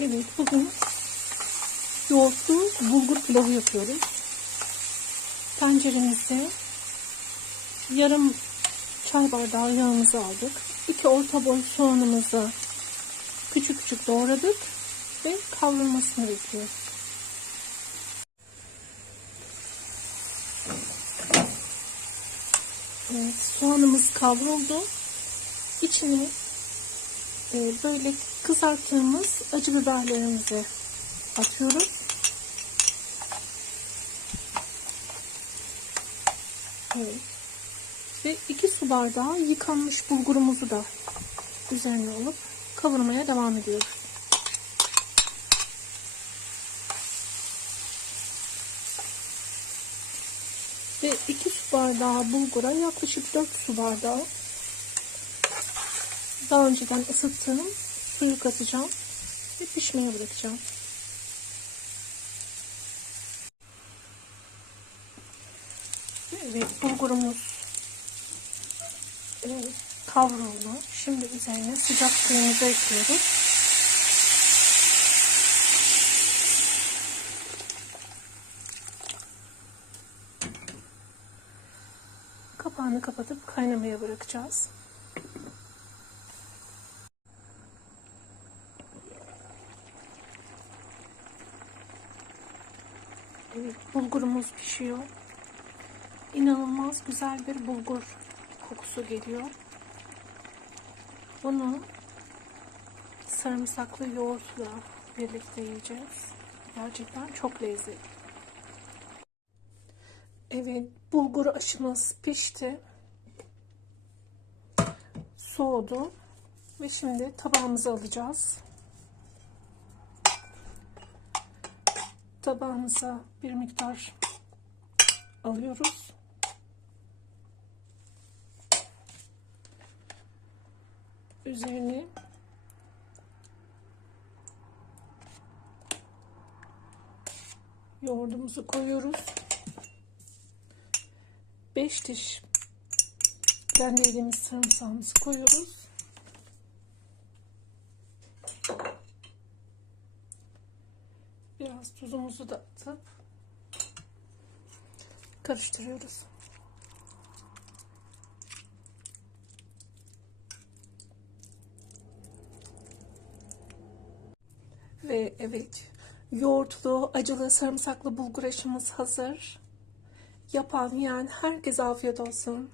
Evet bugün yoğurtlu bulgur pilavı yapıyoruz. Tenceremizde yarım çay bardağı yağımızı aldık. İki orta boy soğanımızı küçük küçük doğradık ve kavrulmasını bekliyoruz. Evet, soğanımız kavruldu. İçine böyle kızarttığımız acı biberlerimizi atıyoruz. Evet. Ve iki su bardağı yıkanmış bulgurumuzu da üzerine alıp kavurmaya devam ediyoruz. Ve iki su bardağı bulgura yaklaşık 4 su bardağı daha önceden ısıttığım suyu katacağım ve pişmeye bırakacağım. Evet bulgurumuz e, kavruldu. Şimdi üzerine sıcak suyumuzu ekliyoruz. Kapağını kapatıp kaynamaya bırakacağız. Evet, bulgurumuz pişiyor. İnanılmaz güzel bir bulgur kokusu geliyor. Bunu sarımsaklı yoğurtla birlikte yiyeceğiz. Gerçekten çok lezzetli. Evet, bulgur aşımız pişti. Soğudu. Ve şimdi tabağımıza alacağız. Tabağımıza bir miktar alıyoruz. Üzerine yoğurdumuzu koyuyoruz. 5 diş rendelediğimiz sarımsağımızı koyuyoruz. Biraz tuzumuzu da atıp karıştırıyoruz. Ve evet, yoğurtlu, acılı, sarımsaklı bulgur aşımız hazır. Yapan, yiyen herkese afiyet olsun.